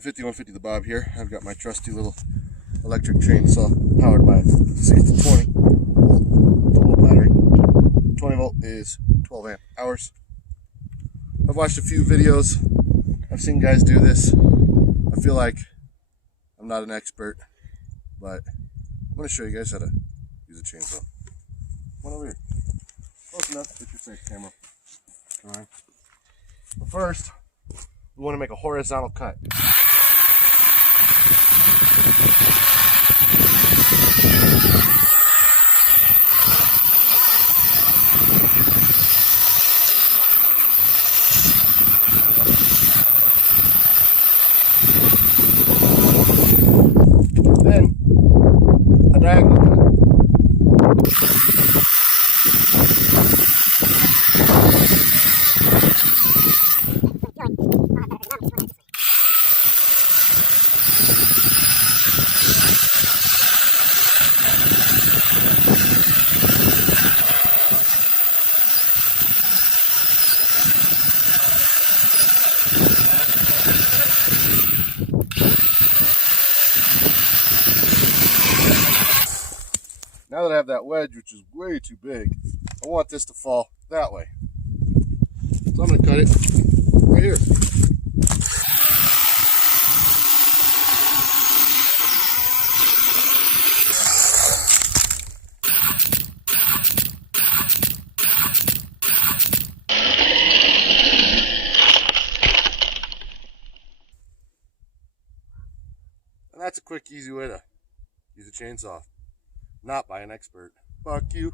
150 the Bob here. I've got my trusty little electric chainsaw powered by a 6020 volt battery. 20 volt is 12 amp hours. I've watched a few videos. I've seen guys do this. I feel like I'm not an expert, but I'm going to show you guys how to use a chainsaw. Come on over here. Close enough with your safe camera. Alright. But first, we want to make a horizontal cut. Then, a diagonal cut. Now that I have that wedge, which is way too big, I want this to fall that way. So I'm going to cut it right here. And that's a quick, easy way to use a chainsaw. Not by an expert. Fuck you.